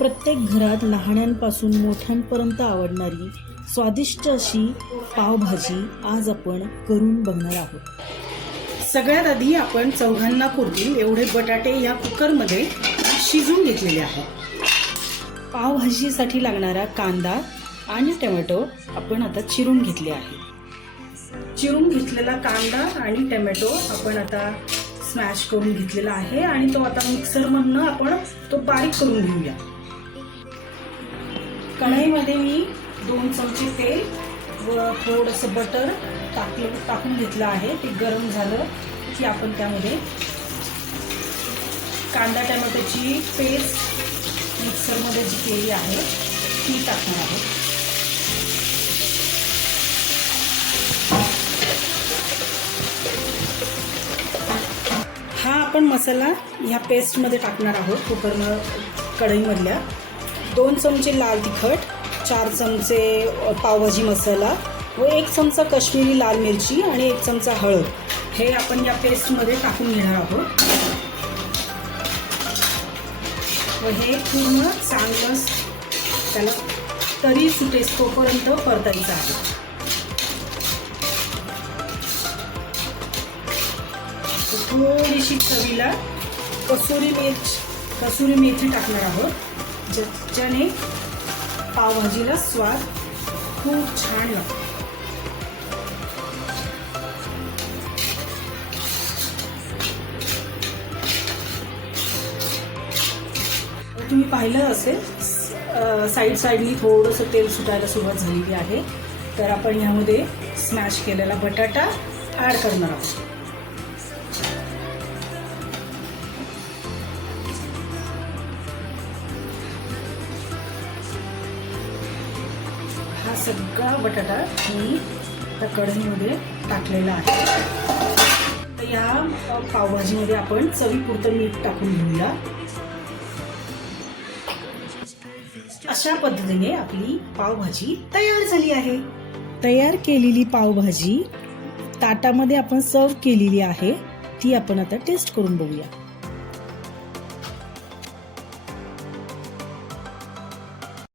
प्रत्येक घरात लहानांपासून मोठ्यांपर्यंत आवडणारी स्वादिष्ट अशी पावभाजी आज आपण करून बघणार आहोत। सगळ्यात आधी आपण चौघांना पुरतील एवढे बटाटे या कुकरमध्ये शिजवून घेतलेले आहेत। पावभाजीसाठी लागणारा कांदा आणि टोमॅटो आपण आता चिरून घेतले आहे। चिरून घेतलेला कांदा आणि टोमॅटो आपण आता स्मॅश करून घेतलेला आहे आणि तो आता मिक्सरमधनं आपण तो बारीक करून घेऊया। कढईमध्ये मी 2 चमचे तेल व थोडंसं बटर टाकून घेतलं आहे। ते गरम झालं की आपण त्यामध्ये कांदा टोमॅटोची पेस्ट मिक्सरमध्ये जी केली आहे ती टाकणार आहोत। हा आपण मसाला ह्या पेस्टमध्ये टाकणार आहोत। कढईमधल्या 2 चमचे लाल तिखट, 4 चमचे पावभाजी मसाला व 1 चमचा काश्मीरी लाल मिरची आणि 1 चमचा हळद हे आपण या पेस्टमध्ये टाकून घेणार आहोत व हे पूर्ण चांगलं त्याला तरी सुटेस तोपर्यंत परतायचं आहे। थोडीशी चवीला कसुरी मेथी टाकणार आहोत, ज्याने पावभाजीला स्वाद खूप छान लागतो। तुम्ही पाहिलं असेल साईडनी थोडंसं तेल सुटायला सुरुवात झालेली आहे, तर आपण ह्यामध्ये स्मॅश केलेला बटाटा ॲड करणार आहोत। हा सगळा बटाटा मी त्या कढईमध्ये टाकलेला आहे। तर या पावभाजीमध्ये आपण चवीपुरतं मीठ टाकून घेऊया। अशा पद्धतीने आपली पावभाजी तयार झाली आहे। तयार केलेली पावभाजी ताटामध्ये आपण सर्व केलेली आहे, ती आपण आता टेस्ट करून बघूया।